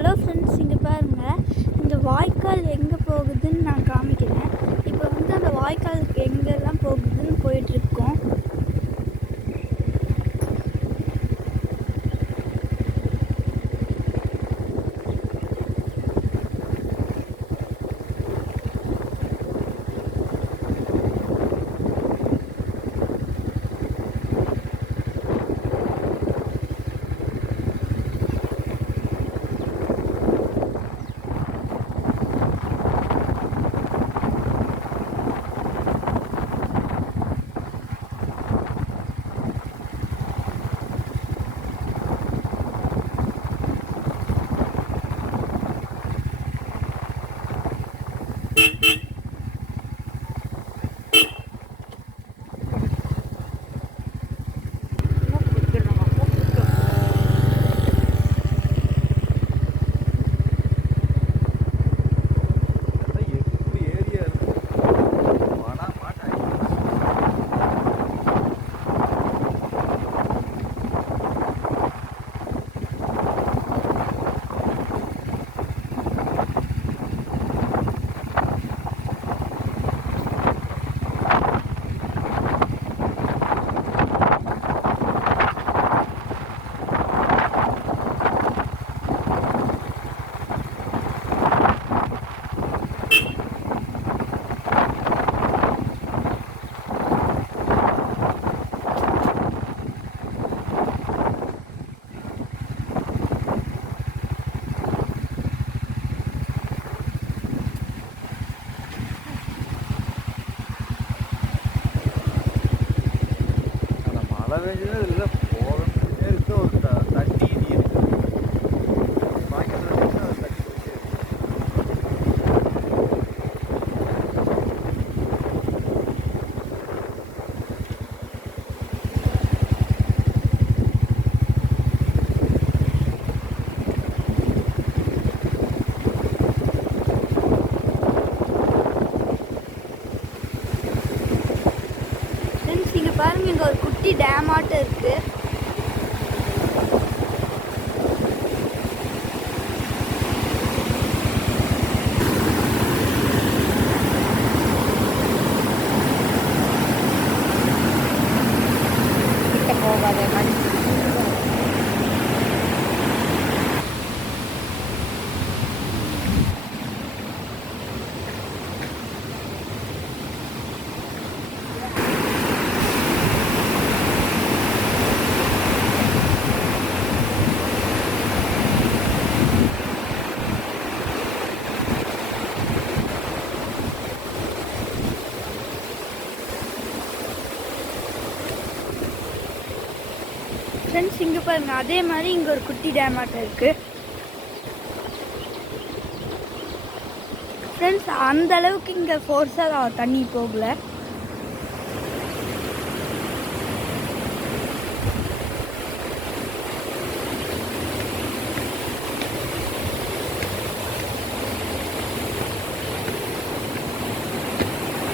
Hello friends, இங்கே பாருங்கள். இந்த வாய்க்கால் எங்கே போகுதுன்னு நான் காமிக்கிறேன். இப்போ அந்த வாய்க்காலுக்கு எங்கெல்லாம் போகுதுன்னு போயிட்டுருக்கோம். மழை பெஞ்சது இல்லை போகணுன்னே இருக்க ஒரு தண்ணி நீர் வாய்க்கால் தண்ணி இங்கே பாருங்கள், இங்கே ஒரு குட்டி டேம் ஆட்டம் இருக்குது. ஃப்ரெண்ட்ஸ், இங்கே பாருங்கள், அதே மாதிரி இங்கே ஒரு குட்டி டேம் ஆட்டம் இருக்குது. ஃப்ரெண்ட்ஸ், அந்த அளவுக்கு இங்கே ஃபோர்ஸாக தண்ணி போகலை.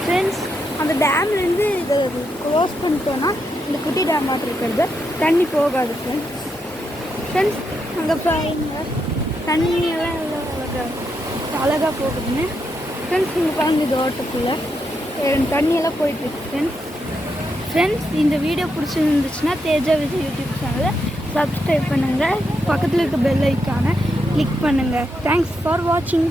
ஃப்ரெண்ட்ஸ், அந்த டேம்லேருந்து இதை க்ளோஸ் பண்ணிட்டோன்னா இந்த குட்டி டேம் ஆட்டம் இருக்கிறது தண்ணி போகாது. ஃப்ரெண்ட்ஸ், அங்கே பாருங்க, தண்ணியெல்லாம் எவ்வளோ அழகாக போகுதுன்னு. ஃப்ரெண்ட்ஸ், இங்கே பாருங்க, இது ஓட்டக்குள்ளே தண்ணியெல்லாம் போயிட்டுருக்கு. ஃப்ரெண்ட்ஸ், இந்த வீடியோ பிடிச்சிருந்துச்சுன்னா தேஜா விஜய் யூடியூப் சேனலை சப்ஸ்கிரைப் பண்ணுங்கள். பக்கத்தில் இருக்க பெல் ஐக்கானை கிளிக் பண்ணுங்கள். தேங்க்ஸ் ஃபார் வாட்சிங்.